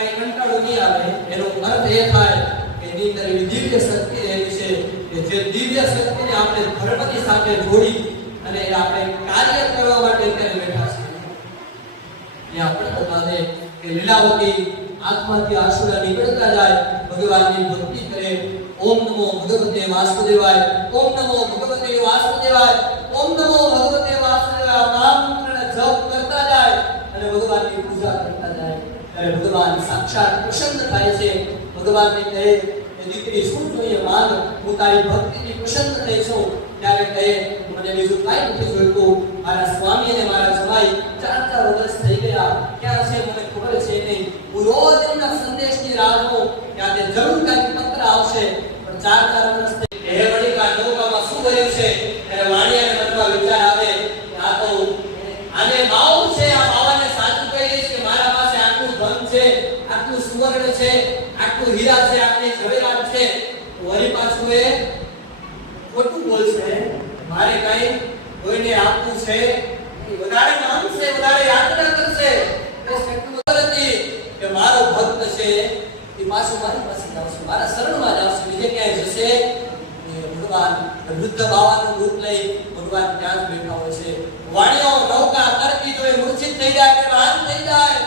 કઈ કંટાળો નહીં આવે. એનો અર્થ એ થાય કે એની અંદર એવી દિવ્ય શક્તિ રહેલી છે કે જે દિવ્ય શક્તિને આપણે ધર્મની સાથે જોડી અને આપણે કાર્ય કરવા માટે અત્યારે બેઠા છીએ. આપણે બતાવે કે લીલાવતી આંખમાંથી આંસુડા નીકળતા જાય, ભગવાનની ભક્તિ કરે. ઓમ નમો ભગવતે વાસુદેવાય, ઓમ નમો ભગવતે વાસુદેવાય, ઓમ નમો ભગવતે વાસુદેવાય નામના જપ કરતા જાય અને ભગવાનની પૂજા કરતા જાય. ત્યારે ભગવાન સાક્ષાત પ્રસન્ન થાય છે. ભગવાનને કહે કે દીકરી શું જોઈએ માંગ, હું તારી ભક્તિથી પ્રસન્ન થઈ છું. ત્યારે કહે મને બીજું કાંઈ નથી જોઈતું. મારા સ્વામી અને મારા જમાઈ 4 વર્ષ થઈ ગયા, ક્યાં છે મને ખબર છે નહીં. હું રોજ એમના સંદેશની રાહ જોઉં, ત્યાં તે જરૂર કાંઈક પત્ર આવશે. પણ 4 વર્ષ થઈ હે વણિકા નૌકામાં શું કર્યું છે? ત્યારે વાણિયાને મનમાં વિચાર આવે કે આ તો આને માવ છે, આ માવાને સાચું કહી દઈશ કે મારા પાસે આટલું ધન છે, આટલું સુવર્ણ છે, આટલું હીરા છે, આટલી જવેરાત છે. વળી પાછું એ ખોટું બોલશે. મારે કઈ કોઈને આપવું છે, વધારે માંગશે, વધારે યાત્રા કરશે. કે મારો ભક્ત છે એ પાછો મારી પાસે આવશે, મારા શરણમાં જ આવશે, બીજે ક્યાંય જશે. ભગવાન વૃદ્ધ બાવાનું રૂપ લઈ ભગવાન ત્યાં જ બેઠા હોય છે. વાણીઓ નૌકા તરતી જોઈ મૂર્છિત થઈ જાય કે ભાન થઈ જાય.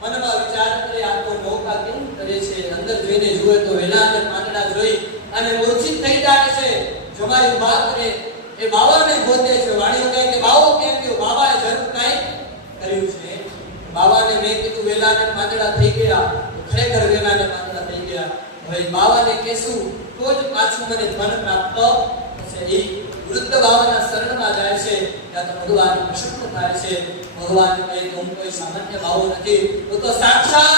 મનમાં વિચાર કરે આ તો નૌકા કેમ કરે છે? અંદર જોઈને જુએ તો વેલા અને પાંદડા જોઈ અને મૂર્છિત થઈ જાય છે. જમાઈ વાત કરે એ બાવાને ગોતે છે. વાણીઓ કહે કે બાવો કેમ ગયો? બાવાએ જરૂર કાંઈ કર્યું છે? બાવાને મેં કીધું વેલા અને પાંદડા થઈ ગયા, ખરેખર વેલા અને પાંદડા થઈ ગયા. હવે બાવાને કહેશું તો જ પાછું મને ધન પ્રાપ્ત થશે. એ વૃદ્ધ બાવાના શરણમાં જાય છે. ત્યાં તો ભગવાન પ્રસન્ન થાય છે. ભગવાન કહે તો હું કોઈ સામાન્ય બાવો નથી, હું તો સાક્ષાત